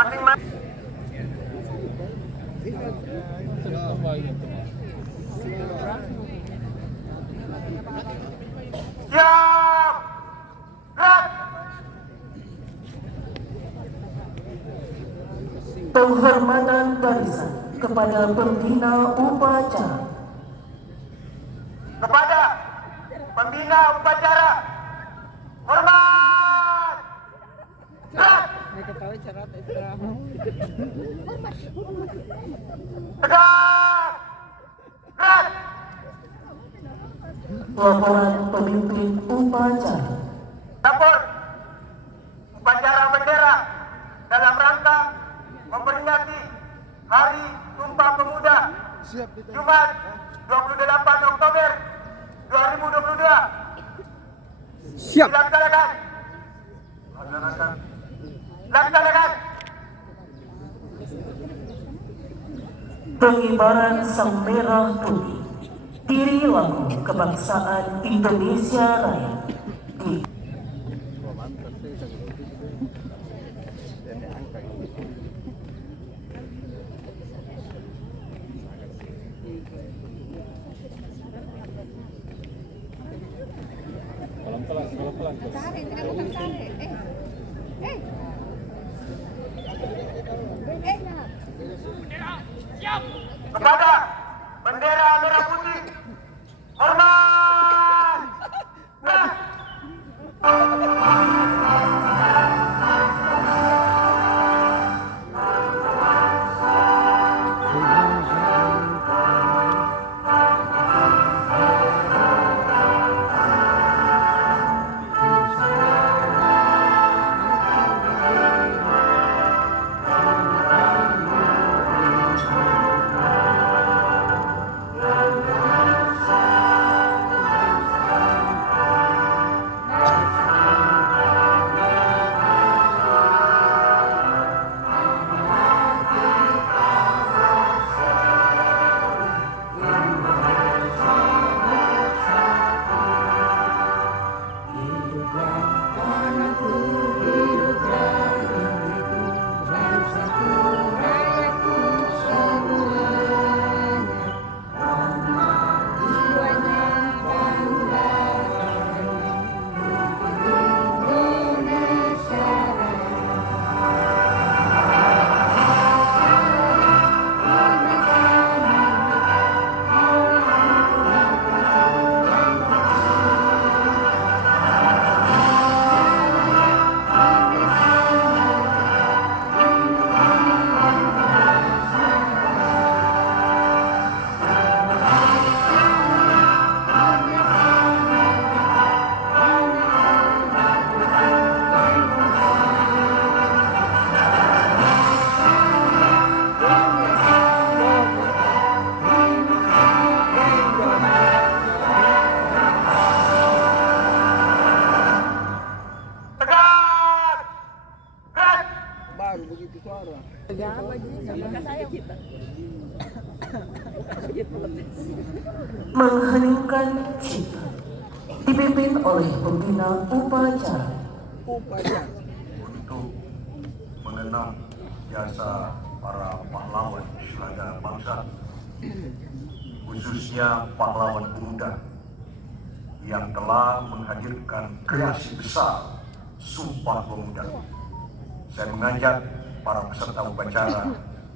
Masing-masing. Siap. Gerak. Penghormatan barisan kepada pembina upacara. Kepada pembina upacara, hormat. Gerak. Tegak. Gerak. Laporan pemimpin upacara. Rapor upacara bendera dalam rangka memperingati Hari Sumpah Pemuda Jumat 28 Oktober 2022. Siap. Dilaksanakan. Laksanakan. Pengibaran sang merah putih. Diri lagu kebangsaan Indonesia Raya. Di Kepada bendera merah putih, hormat. Gerak. mengheningkan cipta. Dipimpin oleh pembina upacara. Untuk mengenang jasa para pahlawan syuhada bangsa, khususnya pahlawan pemuda yang telah menghadirkan kreasi besar Sumpah Pemuda. Saya mengajak para peserta upacara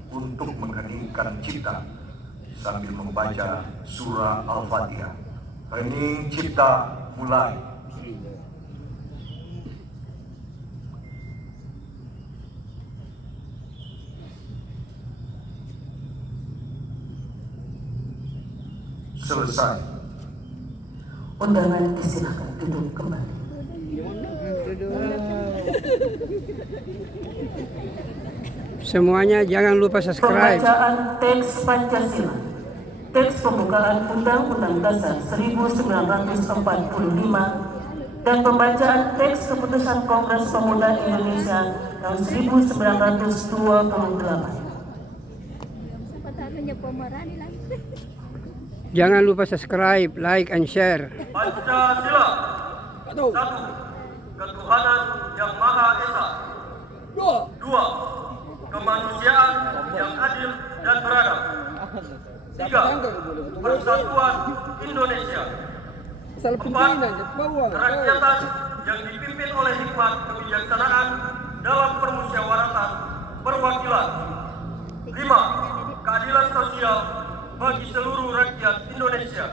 untuk mengheningkan cipta sambil membaca surah Al-Fatihah. Hening cipta, mulai. Selesai. Undangan disilahkan duduk kembali. Semuanya jangan lupa subscribe. Pembacaan teks Pancasila. Teks pembukaan Undang-Undang Dasar 1945 dan pembacaan teks keputusan Kongres Pemuda Indonesia tahun 1928. Jangan lupa subscribe, like, and share. Pancasila. Satu. Ketuhanan yang Maha Esa. Dua. kemanusiaan yang adil dan beradab. 3. Persatuan Indonesia. 4. Kerakyatan yang dipimpin oleh hikmat kebijaksanaan dalam permusyawaratan perwakilan. 5. Keadilan sosial bagi seluruh rakyat Indonesia.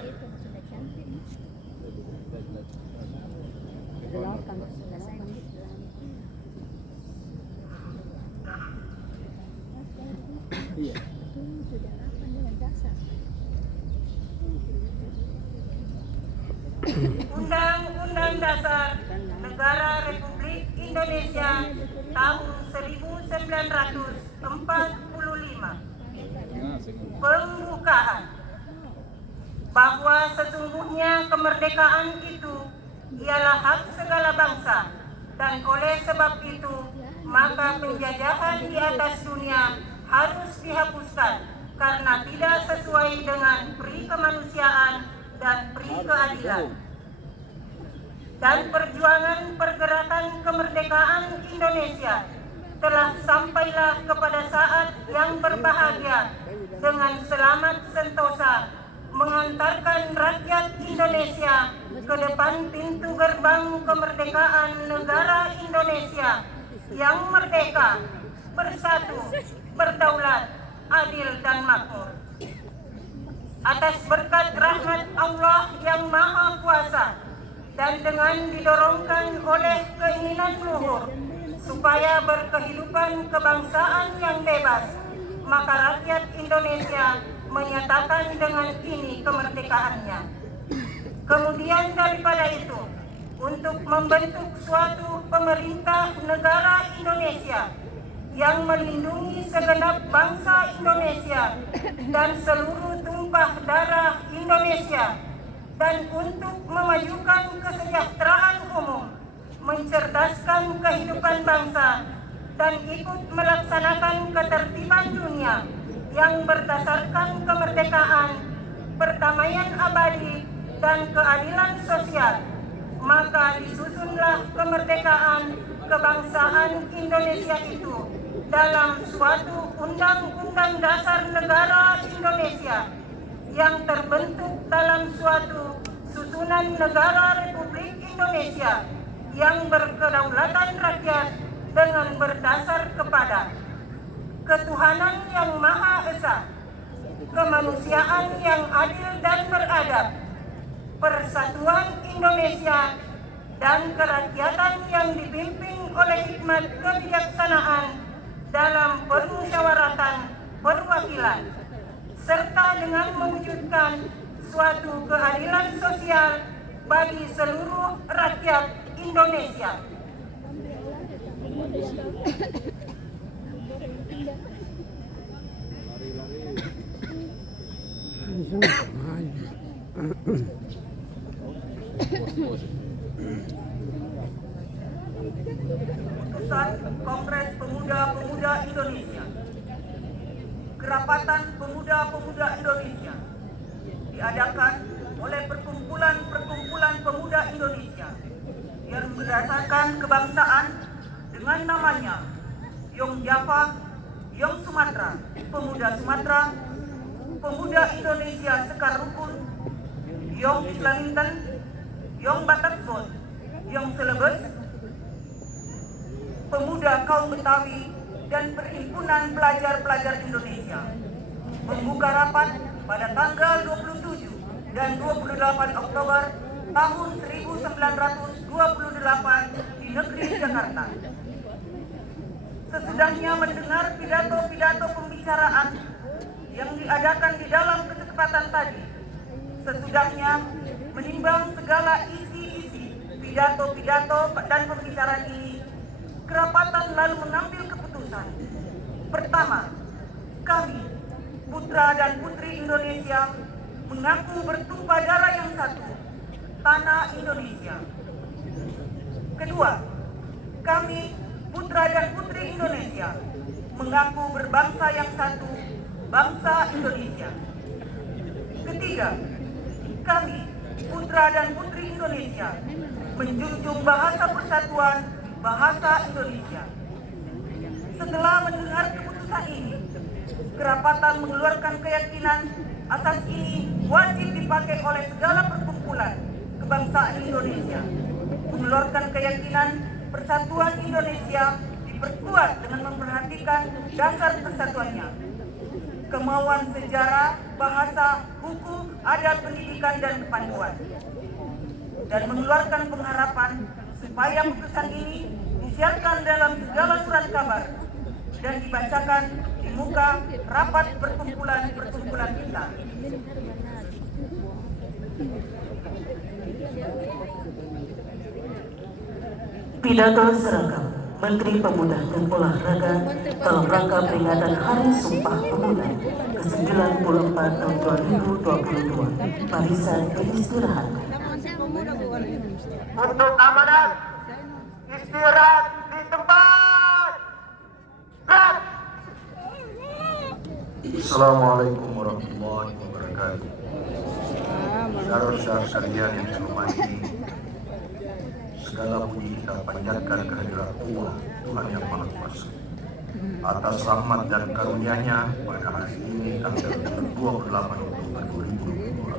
Undang-Undang Dasar Negara Republik Indonesia tahun 1945. Pembukaan. Bahwa sesungguhnya kemerdekaan itu ialah hak segala bangsa, dan oleh sebab itu maka penjajahan di atas dunia harus dihapuskan karena tidak sesuai dengan pri kemanusiaan dan pri keadilan. Dan perjuangan pergerakan kemerdekaan Indonesia telah sampailah kepada saat yang berbahagia dengan selamat sentosa mengantarkan rakyat Indonesia ke depan pintu gerbang kemerdekaan negara Indonesia yang merdeka, bersatu, berdaulat, adil dan makmur. Atas berkat rahmat Allah yang Maha Kuasa dan dengan didorongkan oleh keinginan luhur supaya berkehidupan kebangsaan yang bebas, maka rakyat Indonesia menyatakan dengan ini kemerdekaannya. Kemudian daripada itu, untuk membentuk suatu pemerintah negara Indonesia yang melindungi segenap bangsa Indonesia dan seluruh tumpah darah Indonesia, dan untuk memajukan kesejahteraan umum, mencerdaskan kehidupan bangsa, dan ikut melaksanakan ketertiban dunia yang berdasarkan kemerdekaan, perdamaian abadi, dan keadilan sosial, maka disusunlah kemerdekaan kebangsaan Indonesia itu dalam suatu Undang-Undang Dasar Negara Indonesia yang terbentuk dalam suatu susunan negara Republik Indonesia yang berkedaulatan rakyat dengan berdasar kepada ketuhanan yang Maha Esa, kemanusiaan yang adil dan beradab, persatuan Indonesia, dan kerakyatan yang dipimpin oleh hikmat kebijaksanaan dalam permusyawaratan perwakilan, serta dengan mewujudkan suatu keadilan sosial bagi seluruh rakyat Indonesia. Keputusan Kongres Pemuda-Pemuda Indonesia. Kerapatan Pemuda-Pemuda Indonesia diadakan oleh perkumpulan-perkumpulan pemuda Indonesia yang berdasarkan kebangsaan dengan namanya Yong Java, Yong Sumatera, Pemuda Sumatera, Pemuda Indonesia Sekar Rukun, Yong Islaminten, Yong Batakson, Yong Celebes, Pemuda Kaum Betawi, dan Perhimpunan Pelajar-Pelajar Indonesia membuka rapat pada tanggal 27 dan 28 Oktober tahun 1928 di negeri Jakarta. Sesudahnya mendengar pidato-pidato pembicaraan yang diadakan di dalam kesempatan tadi, sesudahnya menimbang segala isi-isi pidato-pidato dan pembicaraan ini, kerapatan lalu mengambil keputusan. Pertama, kami, putra dan putri Indonesia, mengaku bertumpah darah yang satu, tanah Indonesia. Kedua, kami, putra dan putri Indonesia, mengaku berbangsa yang satu, bangsa Indonesia. Ketiga, kami, putra dan putri Indonesia, menjunjung bahasa persatuan, bahasa Indonesia. Setelah mendengar keputusan bangsa ini. Kerapatan mengeluarkan keyakinan asas ini wajib dipakai oleh segala perkumpulan kebangsaan Indonesia. Mengeluarkan keyakinan persatuan Indonesia diperkuat dengan memperhatikan dasar persatuannya, kemauan sejarah, bahasa, hukum, adat, pendidikan, dan kepanduan. Dan mengeluarkan pengharapan supaya putusan ini disiarkan dalam segala surat kabar dan dibacakan di muka rapat perkumpulan kita. Pidato seragam Menteri Pemuda dan Olahraga dalam rangka peringatan Hari Sumpah Pemuda ke-94 tahun 2022. Barisan diistirahatkan. Untuk amanat, istirahat di tempat. Gerak. Assalamualaikum warahmatullahi wabarakatuh. Saudara-saudara sekalian yang saya hormati, segala puji kita panjatkan kehadirat Allah, Tuhan yang Maha Kuasa, atas rahmat dan karunia-Nya pada hari ini tanggal 28 Oktober 2022.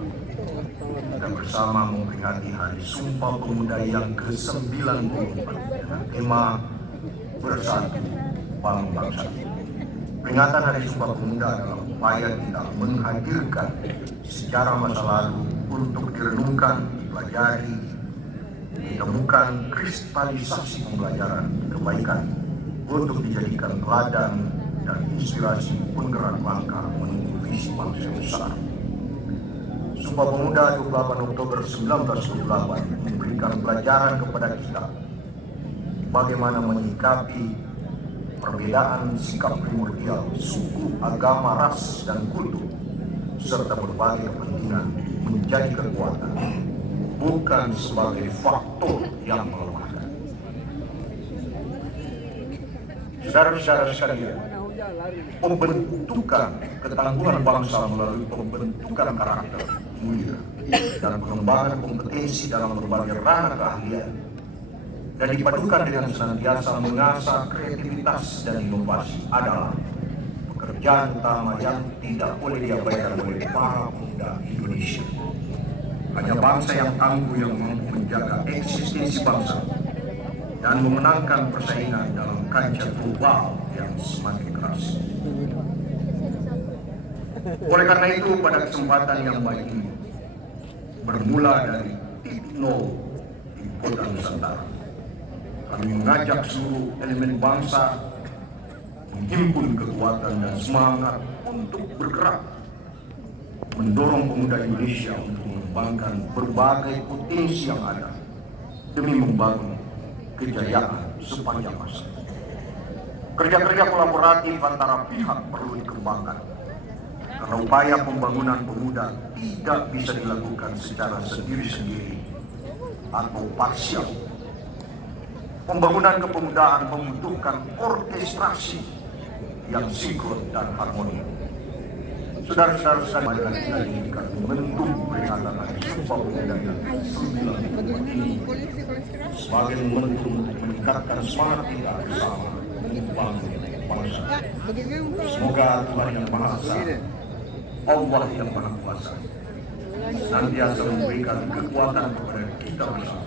Kita bersama memperingati Hari Sumpah Pemuda yang ke-94 dengan tema Bersatu Bangun Bangsa. Peringatan Hari Sumpah Pemuda adalah upaya kita menghadirkan sejarah masa lalu untuk direnungkan, dipelajari, ditemukan kristalisasi pembelajaran kebaikan untuk dijadikan teladan dan inspirasi penggerak langkah menuju visi bangsa besar. Sumpah Pemuda 28 Oktober 1928 memberikan pelajaran kepada kita bagaimana menyikapi perbedaan sikap primordial, suku, agama, ras, dan kultur, serta berbagai kepentingan menjadi kekuatan, bukan sebagai faktor yang melemahkan. Saudara-saudara sekalian, pembentukan ketangguhan bangsa melalui pembentukan karakter, mulia, dan pengembangan kompetensi dalam berbagai ranah keahlian, dan dipadukan dengan senantiasa mengasah kreativitas dan inovasi adalah pekerjaan utama yang tidak boleh diabaikan oleh para pemuda Indonesia. Hanya bangsa yang tangguh yang mampu menjaga eksistensi bangsa dan memenangkan persaingan dalam kancah global yang semakin keras. Oleh karena itu, pada kesempatan yang baik ini, bermula dari titik nol di Kota Nusantara, kami mengajak seluruh elemen bangsa menghimpun kekuatan dan semangat untuk bergerak, mendorong pemuda Indonesia untuk mengembangkan berbagai potensi yang ada demi membangun kejayaan sepanjang masa. Kerja-kerja kolaboratif antara pihak perlu dikembangkan, karena upaya pembangunan pemuda tidak bisa dilakukan secara sendiri-sendiri atau parsial. Pembangunan kepemudaan membutuhkan orkestrasi yang sinkron dan harmoni. Saudara-saudara sekalian, kita diinginkan membentuk peringatan Hari Sumpah Pemuda yang ke-94 ini sebagai momentum untuk meningkatkan semangat kita bersama membangun bangsa. Semoga Tuhan Yang Maha Esa, Allah Yang Maha Kuasa, senantiasa memberikan kekuatan kepada kita bersama